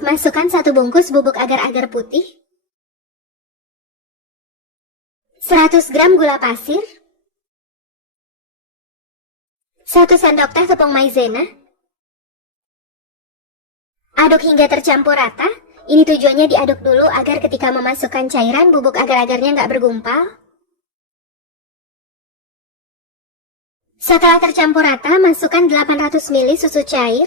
masukkan 1 bungkus bubuk agar-agar putih, 100 gram gula pasir, 1 sendok teh tepung maizena. Aduk hingga tercampur rata. Ini tujuannya diaduk dulu agar ketika memasukkan cairan bubuk agar-agarnya nggak bergumpal. Setelah tercampur rata, masukkan 800 ml susu cair.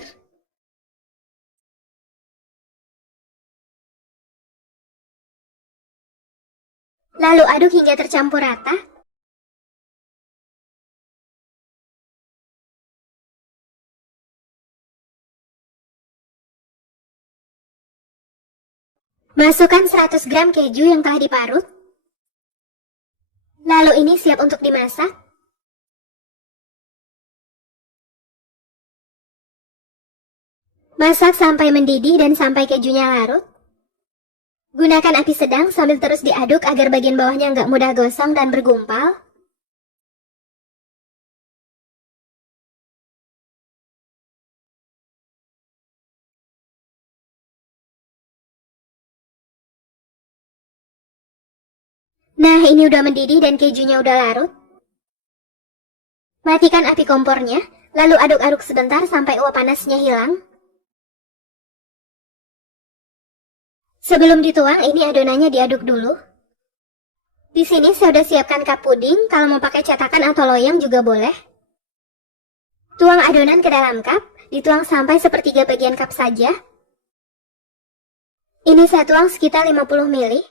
Lalu aduk hingga tercampur rata. Masukkan 100 gram keju yang telah diparut. Lalu ini siap untuk dimasak. Masak sampai mendidih dan sampai kejunya larut. Gunakan api sedang sambil terus diaduk agar bagian bawahnya nggak mudah gosong dan bergumpal. Nah, ini udah mendidih dan kejunya udah larut. Matikan api kompornya, lalu aduk-aduk sebentar sampai uap panasnya hilang. Sebelum dituang, ini adonannya diaduk dulu. Di sini saya udah siapkan cup puding, kalau mau pakai cetakan atau loyang juga boleh. Tuang adonan ke dalam cup, dituang sampai sepertiga bagian cup saja. Ini saya tuang sekitar 50 ml.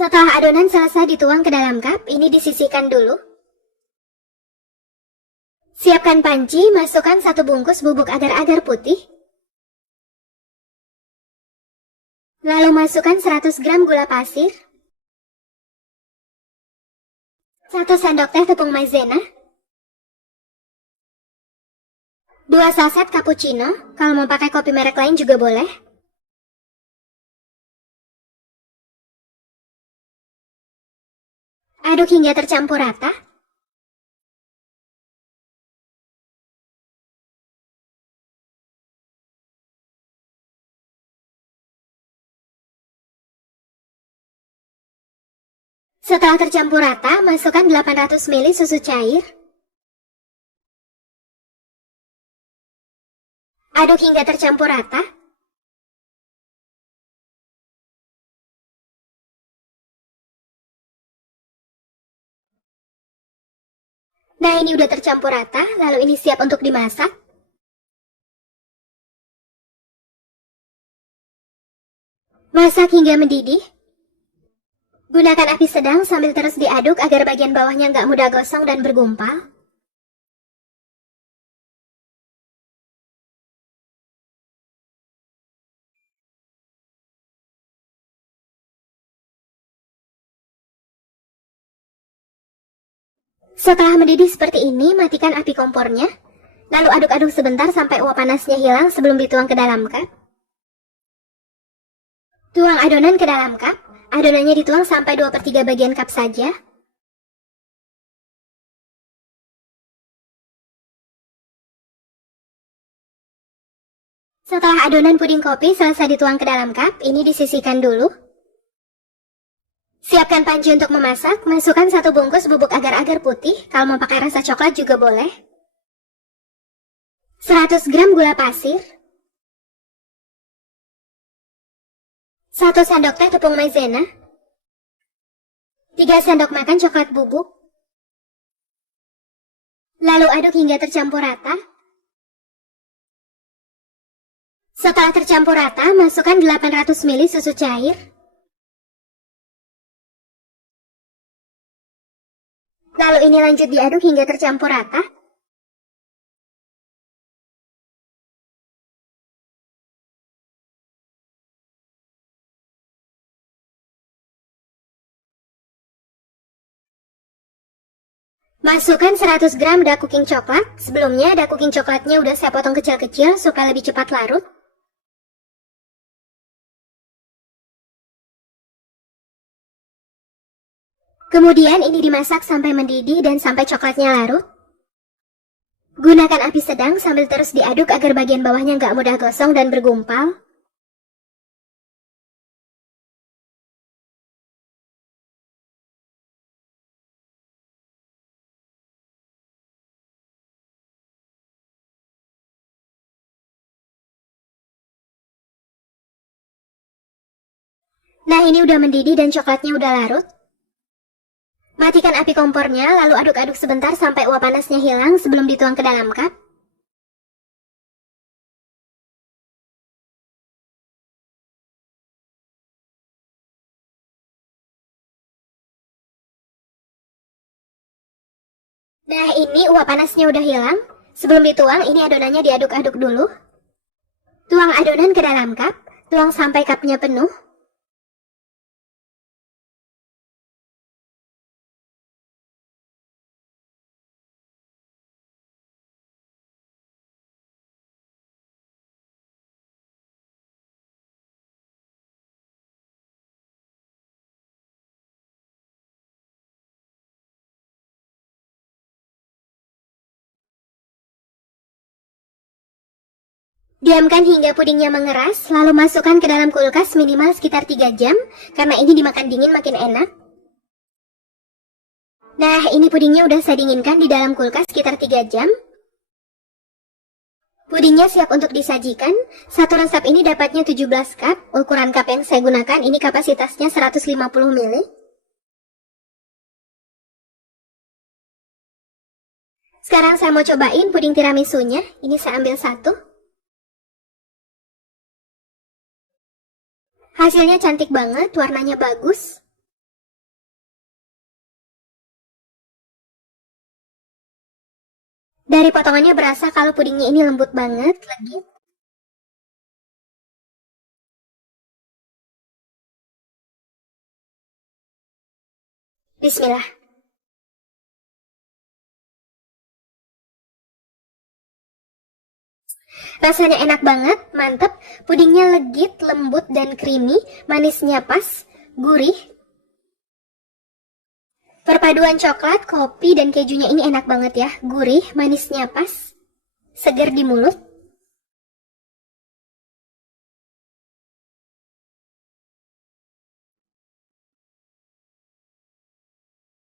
Setelah adonan selesai dituang ke dalam cup, ini disisihkan dulu. Siapkan panci, masukkan 1 bungkus bubuk agar-agar putih. Lalu masukkan 100 gram gula pasir, 1 sendok teh tepung maizena, 2 saset cappuccino, kalau mau pakai kopi merek lain juga boleh. Aduk hingga tercampur rata. Setelah tercampur rata, masukkan 800 ml susu cair. Aduk hingga tercampur rata. Nah, ini udah tercampur rata, lalu ini siap untuk dimasak. Masak hingga mendidih. Gunakan api sedang sambil terus diaduk agar bagian bawahnya nggak mudah gosong dan bergumpal. Setelah mendidih seperti ini, matikan api kompornya. Lalu aduk-aduk sebentar sampai uap panasnya hilang sebelum dituang ke dalam cup. Tuang adonan ke dalam cup. Adonannya dituang sampai 2/3 bagian cup saja. Setelah adonan puding kopi selesai dituang ke dalam cup, ini disisihkan dulu. Siapkan panci untuk memasak, masukkan 1 bungkus bubuk agar-agar putih, kalau mau pakai rasa coklat juga boleh. 100 gram gula pasir, 1 sendok teh tepung maizena, 3 sendok makan coklat bubuk. Lalu aduk hingga tercampur rata. Setelah tercampur rata, masukkan 800 ml susu cair. Lalu ini lanjut diaduk hingga tercampur rata. Masukkan 100 gram dark cooking coklat. Sebelumnya dark cooking coklatnya udah saya potong kecil-kecil supaya lebih cepat larut. Kemudian ini dimasak sampai mendidih dan sampai coklatnya larut. Gunakan api sedang sambil terus diaduk agar bagian bawahnya nggak mudah gosong dan bergumpal. Nah, ini udah mendidih dan coklatnya udah larut. Matikan api kompornya, lalu aduk-aduk sebentar sampai uap panasnya hilang sebelum dituang ke dalam cup. Nah, ini uap panasnya udah hilang. Sebelum dituang, ini adonannya diaduk-aduk dulu. Tuang adonan ke dalam cup, tuang sampai cupnya penuh. Diamkan hingga pudingnya mengeras, lalu masukkan ke dalam kulkas minimal sekitar 3 jam, karena ini dimakan dingin makin enak. Nah, ini pudingnya udah saya dinginkan di dalam kulkas sekitar 3 jam. Pudingnya siap untuk disajikan. Satu resep ini dapatnya 17 cup. Ukuran cup yang saya gunakan ini kapasitasnya 150 ml. Sekarang saya mau cobain puding tiramisunya. Ini saya ambil satu. Hasilnya cantik banget, warnanya bagus. Dari potongannya berasa kalau pudingnya ini lembut banget, legit. Bismillah. Rasanya enak banget, mantep. Pudingnya legit, lembut, dan creamy. Manisnya pas, gurih. Perpaduan coklat, kopi, dan kejunya ini enak banget ya. Gurih, manisnya pas, segar di mulut.